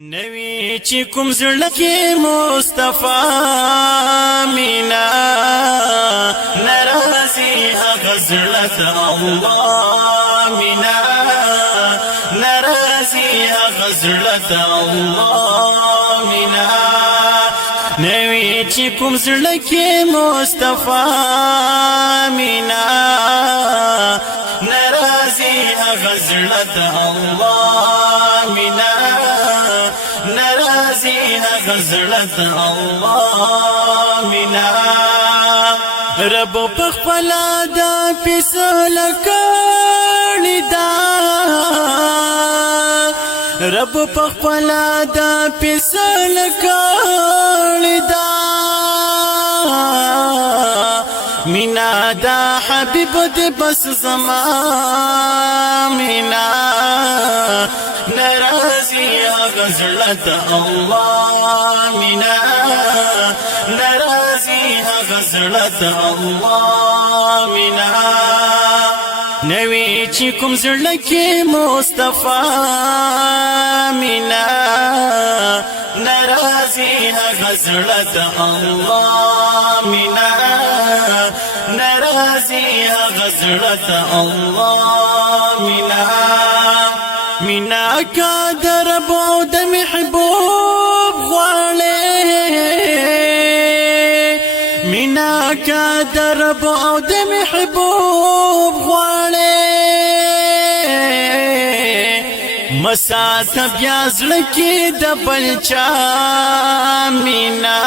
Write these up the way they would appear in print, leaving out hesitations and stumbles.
نوی چی کوم زړه کې مصطفی مینا ناراضي هغه زړه ته الله مینا ناراضي هغه زړه ته الله مینا نوی چی کوم زړه کې مصطفی مینا ناراضي هغه زړه ته الله مینا ناراضي هغه زړه ته الله مینا رب په خپل د فیصل کړی دا رب په خپل د فیصل کړی دا مینا دا حبیب دې بس زما مینا ناراضي هغه زړه ته الله مینا ناراضي هغه زړه ته الله مینا نوی چې کوم زړه کې مصطفی مینا ناراضي هغه زړه ته الله مینا ناراضي هغه زړه ته الله مینا مینا کا درب او د محبوب غواړي مینا کا درب او د محبوب غواړي مسات بیا زړه کې د بلچا مینا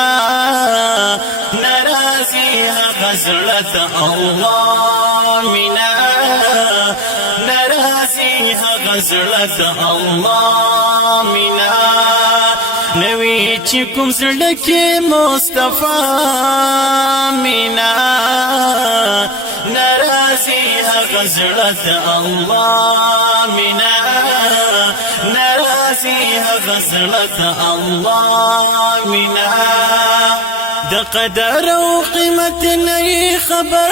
ناراضي هغه زړه ته الله مینا ناراضي هغه زړه ته الله مینا نوی چې کوم زړه کې مصطفی مینا ناراضي هغه زړه ته الله مینا ناراضي هغه زړه ته الله مینا د قدر او قیمت نه خبر